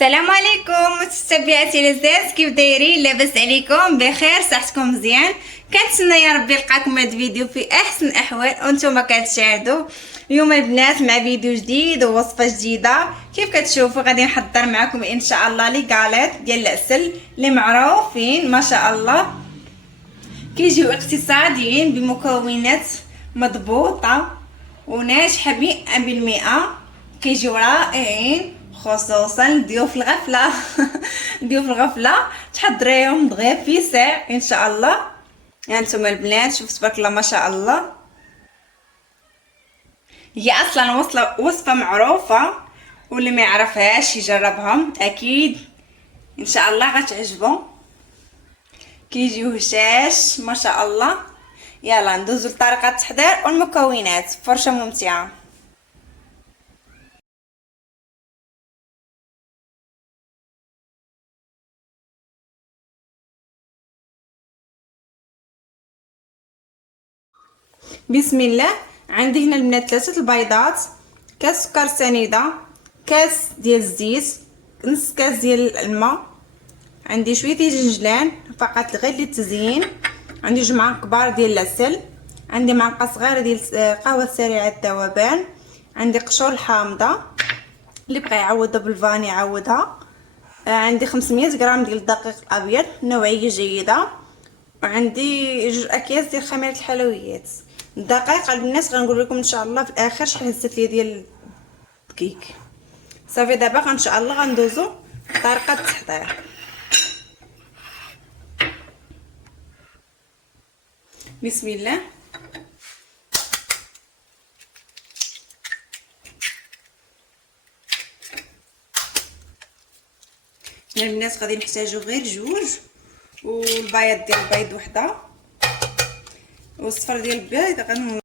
السلام عليكم متتبعاتي العزاز، كيف دايرين؟ لاباس عليكم؟ بخير؟ صحتكم مزيان؟ كنتسنى يا ربي نلقاكم هاد الفيديو في احسن الاحوال وانتم كتشاهدوا. اليوم البنات مع فيديو جديد ووصفه جديده. كيف كتشوفوا غادي نحضر معكم ان شاء الله لي غاليط ديال العسل اللي معروفين ما شاء الله، كيجيو اقتصاديين بمكونات مضبوطه وناجحه 100%. كيجيو رائعين خصوصا لضيوف الغفله ضيوف الغفله تحضريهم دغيا في ساعه ان شاء الله. هانتوما البنات شوفوا تبارك الله ما شاء الله، هي اصلا وصفه معروفه واللي ما يعرفهاش يجربهم اكيد ان شاء الله غتعجبو. كيجيو هشاش ما شاء الله. يلا ندوزو لطريقه التحضير والمكونات، فرشه ممتعه. بسم الله. عندي هنا البنات 3 البيضات، كاس سكر سنيده، كاس ديال الزيت، نص كاس ديال الماء، عندي شويه ديال الجنجلان فقط غير للتزيين، عندي 2 معالق كبار ديال العسل، عندي معلقه صغيره ديال قهوه سريعه الذوبان، عندي قشور الحامضه اللي بغى يعوضها بالفاني يعوضها، عندي 500 غرام ديال الدقيق الابيض نوعيه جيده، وعندي 2 اكياس ديال خميره الحلويات. الدقيق البنات غنقول لكم ان شاء الله في الاخر شحال هزت لي ديال الدقيق. صافي دابا ان شاء الله غندوزو طريقه التحضير. بسم الله. هنا البنات غادي نحتاجو غير 2 والبياض ديال البيض وحده والصفر ديال البيض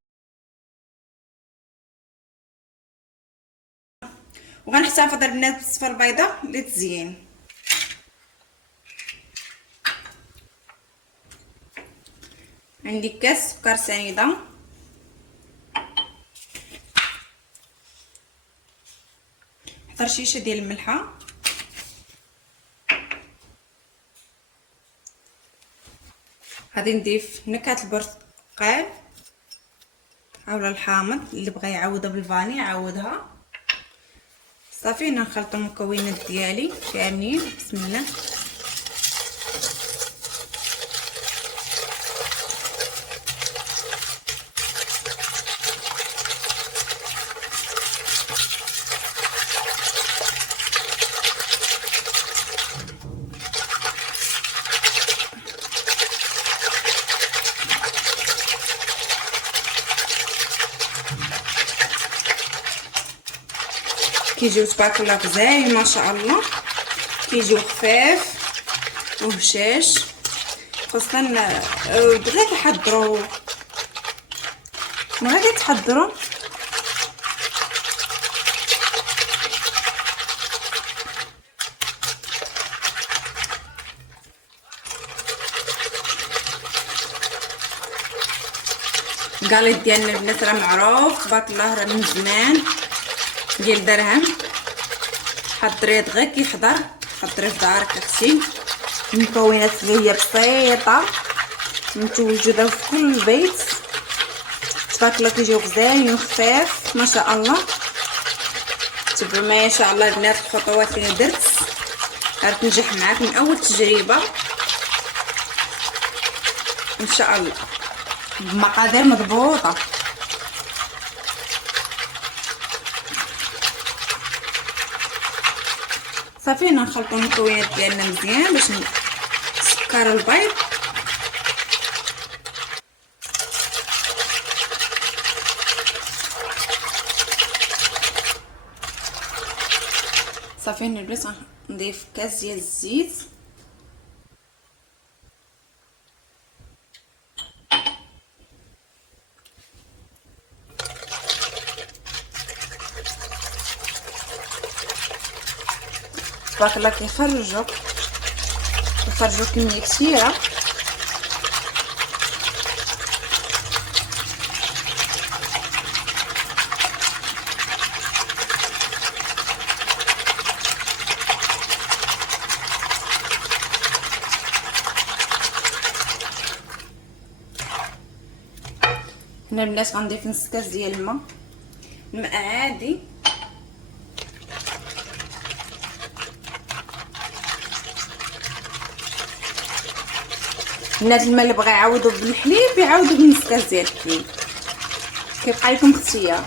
وغنحتفظ البنات بالصفر البيضاء للتزيين. عندي كاس سكر سنيده، رشيشه ديال الملحه، غادي نضيف نكهه البرتقال اولا الحامض اللي بغى يعوضها بالفاني يعوضها. صافي نخلط المكونات ديالي كاملين. بسم الله. كيجيو تبارك الله غزالين ما شاء الله، كيجيو خفاف وهشاش، خاصة دغيا كيحضروا غادي تحضروا الكاليط ديالنا البنات راه معروف تبارك الله، راه من زمان ديال درهم. حضريه دغيا كيحضر، حضريه في دارك اختي. المكونات اللي هي بسيطه متوجده في كل بيت تبارك الله، كيجيو غزالين وخفاف ما شاء الله. تبعوا معايا ان شاء الله البنات الخطوات اللي درت غتنجح معاك من اول تجربه ان شاء الله بمقادير مضبوطه. صافي نخلطوا المكونات ديالنا مزيان باش نسكروا البيض. صافي نلبس نضيف كاس ديال الزيت، تبارك الله كيخرجوا كميه كثيره. هنا البنات غنضيف نص كاس ديال الماء عادي. البنات الماء اللي بغا يعوضو بالحليب يعوضو بنص كاس ديال الحليب، كيبقى لكم اختيار.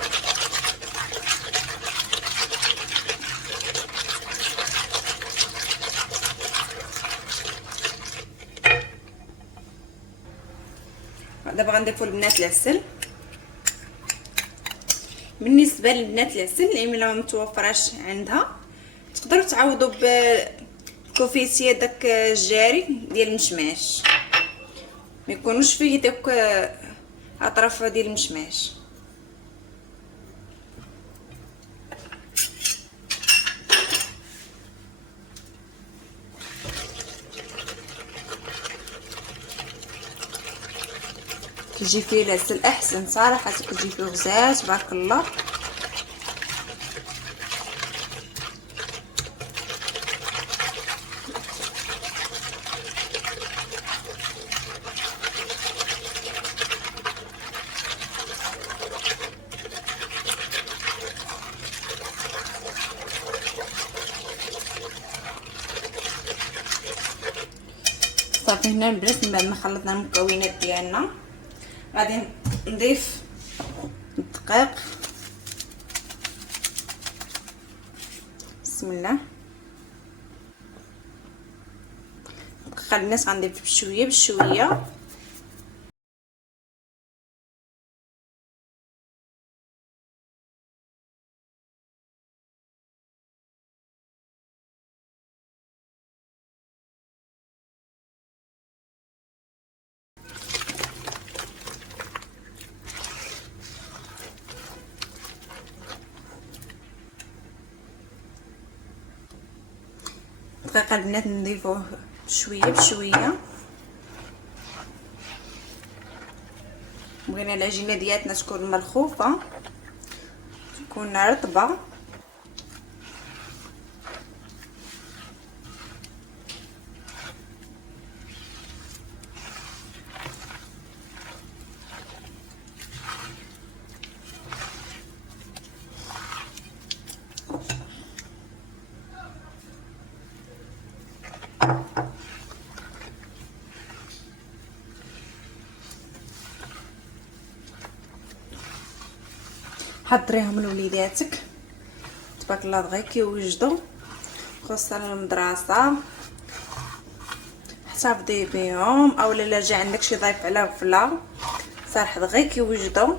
دابا غنضيفو البنات العسل. بالنسبه للبنات العسل اللي ما متوفراش عندها تقدروا تعوضوا بكوفيسيه داك الجاري ديال المشماش، ما يكونوش فيه داك اطراف ديال المشماش. كيجي فيه العسل احسن صراحه، كيجي فيه غزال تبارك الله. صافي هنا البنات من بعد ما خلطنا المكونات ديالنا غادي نضيف الدقيق. بسم الله. الدقيق البنات غنضيف بشويه بشويه. الدقيق البنات نضيفوه شويه بشويه. بغينا العجينه ديالتنا تكون ملخوفه، تكون رطبه. حضريهم لوليداتك تبارك الله دغيا كيوجدوا، خصوصا المدرسه احتفظي بهم، او لا جا عندك شي ضيف على غفله صراحه دغيا كيوجدوا.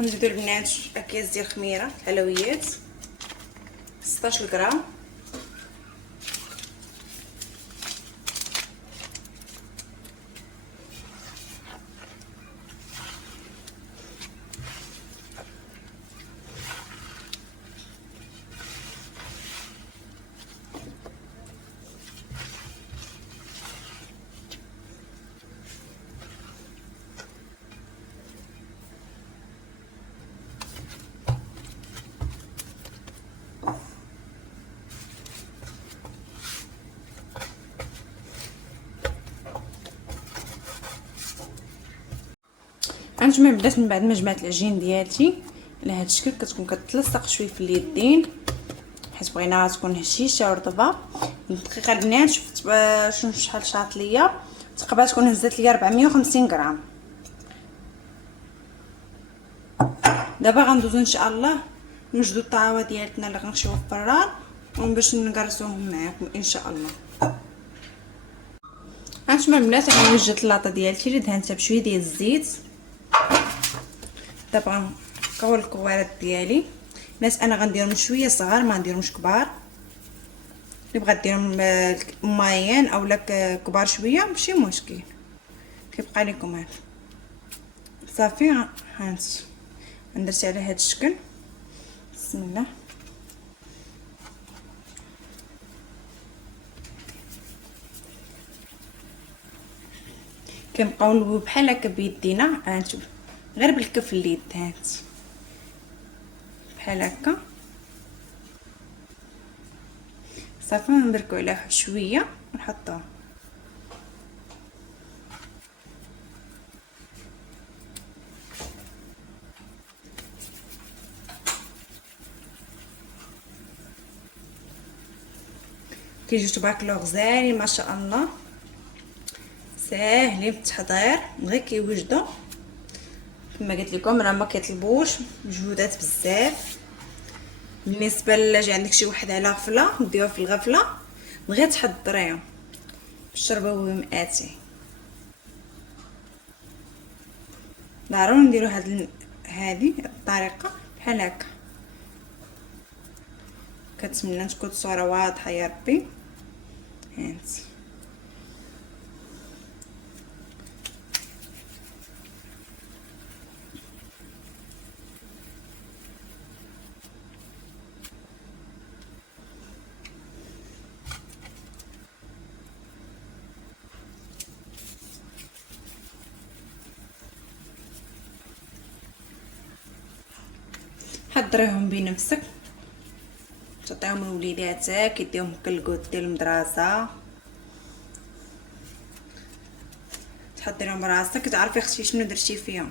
نزيدو البنات اكياس ديال خميره حلويات 16 غرام. غنجمع البنات من بعد ما جمعت العجين ديالتي على هذا الشكل كتكون كتلصق شويه في اليدين، حيت بغيناها تكون هشيشه ورطبه. الدقيقه البنات شفت شحال شاط ليا، تقريبا تكون هزات ليا 450 غرام. دابا غندوزو ان شاء الله نوجدو الطاوه ديالتنا اللي غنخشيو في الفران باش نقرصوهم معاكم ان شاء الله. هانتوما البنات انا وجدت اللاطه ديالتي اللي دهنتها بشويه ديال الزيت. دابا غنقور الكوارات ديالي. الناس انا غنديرهم شويه صغار ما نديرهمش كبار، اللي بغات ديرهم مايين اولا كبار شويه ماشي مشكل، كيبقى لكم هذا. صافي هانت درت على هذا الشكل. بسم الله. كنبقاو بحال هكا بيدينا، هانتو غير بالكف اليد هانت بحال هكا. صافي نبركو عليه واحد شويه ونحطوه. كيجيو تبارك الله غزالين ما شاء الله، ساهلين في التحضير، غير كيوجدوا كما قلت لكم راه ما كيطلبوش مجهودات بزاف. بالنسبه الا جا عندك شي واحد على غفله ديوه في الغفله غير تحضريهم بالشربه ومآتي. ضروري نديرو هذه الطريقه بحال هكا. كنتمنى تكون الصوره واضحه يا ربي. هانتي حضريهم بنفسك، تعطيهم لوليداتك يديهم كالكوت ديال المدرسه، تحضريهم براسك تعرفي اختي شنو درتي فيهم.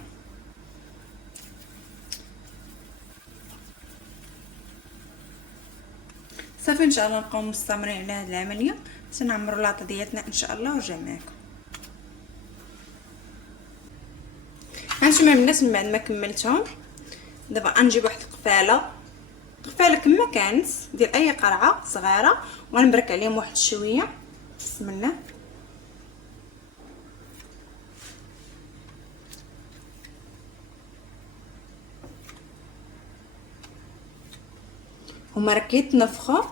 صافي ان شاء الله نبقاو مستمرين على هذه العمليه باش نعمروا لاطه ديالتنا ان شاء الله ونرجع معكم. هانتوما البنات من بعد ما كملتهم دابا غنجيب واحد القفاله كما كانت ديال اي قرعه صغيره ونبرك عليهم واحد شويه. بسم الله. هما راه كيتنفخوا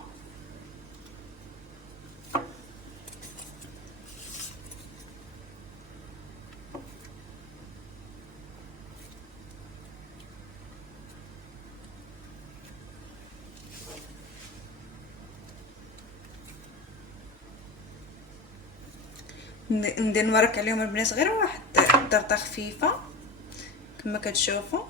ندير نورك عليهم البنات غير واحد الضرطه خفيفه كما كتشوفوا.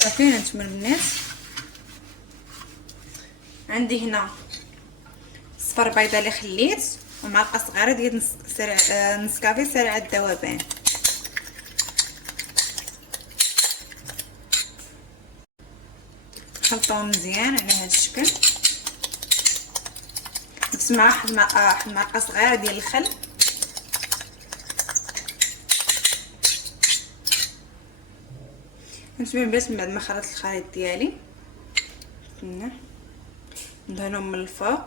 صافي هانتوما البنات عندي هنا صفر بيضه اللي خليت ومعلقه صغيره ديال نسكافي سريع الذوبان. خلطوهم مزيان على هذا الشكل. نقسم مع واحد معلقه صغيره ديال الخل. نتمنى البنات من بعد ما خلطت الخليط ديالي ندهنهم من الفوق.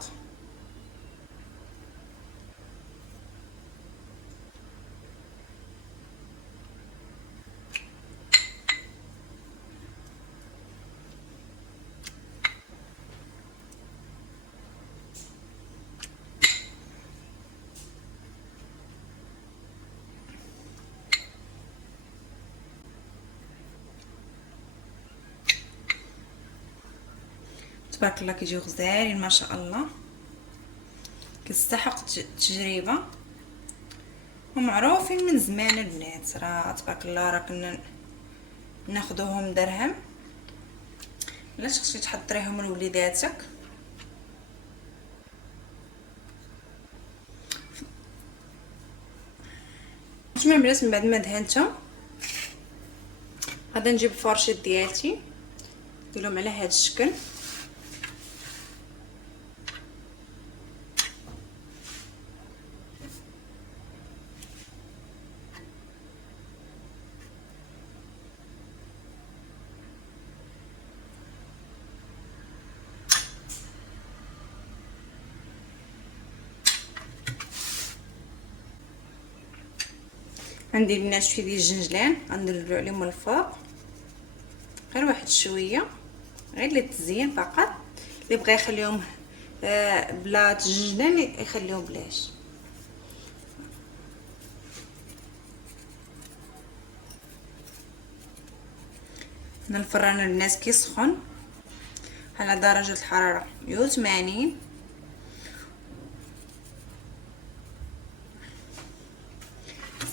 تبارك الله كيجيو غزالين ما شاء الله، كيستحق التجربه ومعروفين من زمان البنات. راه تبارك الله راه كنا ناخذوهم درهم. علاش خصك تحضريهم لوليداتك؟ نتمنى البنات من بعد ما دهنتهم غادا نجيب الفرشيط ديالتي نديرهم على هذا الشكل. عندي البنات شويه ديال الجنجلان غنديرو عليهم من الفوق غير واحد شويه غير للتزيين فقط. اللي بغى يخليهم بلا الجنجلان يخليهم بلاش. هنا الفران البنات كيسخن على درجة الحرارة 180.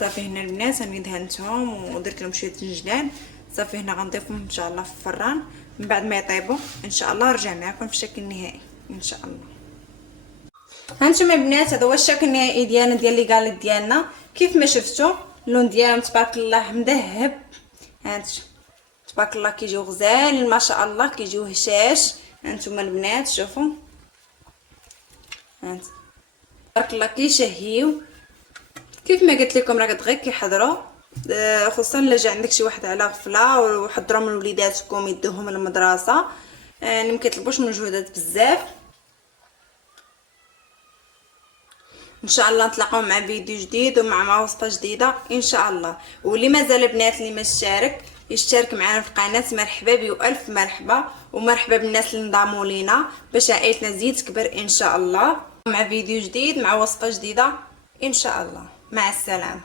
صافي هنا البنات راني دهنتهم ودرت لهم شويه الجلان. صافي هنا غنضيفهم ان شاء الله في الفران من بعد ما يطيبوا ان شاء الله نرجع معكم في الشكل النهائي ان شاء الله. هانتوما البنات هذا هو الشكل النهائي ديالنا ديال لي غاليط ديالنا. كيف ما شفتوا اللون ديالهم تبارك الله مذهب. هانتو تبارك الله كيجيو غزالين ما شاء الله، كيجيو هشاش. هانتوما البنات شوفوا هانت تبارك الله كيشهيو. كيف ما قلت لكم راه دغيا كيحضروا، خصوصا الا جا عندك شي واحد على غفله وحضروا من وليداتكم يدوهم للمدرسه، يعني ما كيطلبوش مجهودات بزاف. ان شاء الله نتلاقاو مع فيديو جديد ومع وصفه جديده ان شاء الله. واللي مازال البنات اللي ما اشترك يشترك معنا في القناه مرحبا بيه والف مرحبا، ومرحبا بالناس اللي انضموا لينا باش عائلتنا تزيد تكبر ان شاء الله. مع فيديو جديد مع وصفه جديده ان شاء الله. مع السلامه.